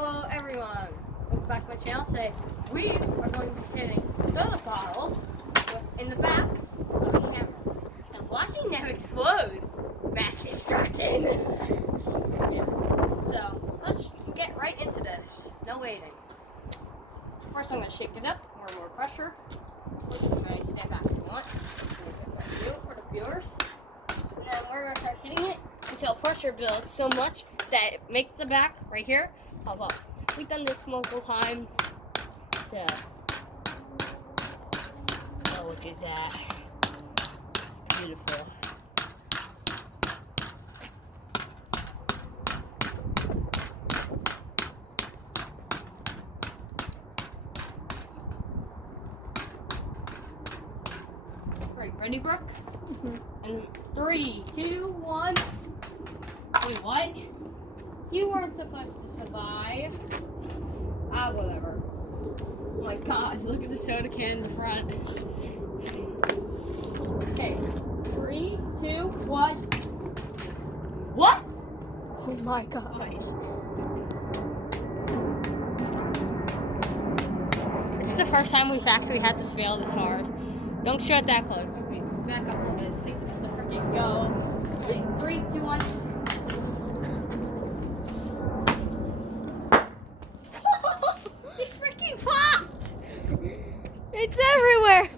Hello everyone, welcome back to my channel. Today we are going to be hitting soda bottles in the back of a camera and watching them explode. Mass destruction. Yeah. So let's get right into this. No waiting. First I'm going to shake it up, more pressure. We're just going to stand back if you want. For the viewers. And then we're going to start hitting it until pressure builds so much that it makes the back right here pop up. We've done this multiple times. So, oh, look at that. It's beautiful. Right, ready, Brooke? And 3, 2, 1. Wait, what? You weren't supposed to survive. Ah, whatever. Oh my god, look at the soda can in the front. Okay, 3, 2, 1. What? Oh my god. Right. This is the first time we've actually had this fail this hard. Don't show it that close. Back up a little bit. Things have to freaking go. Okay, 3, 2, 1. It's everywhere.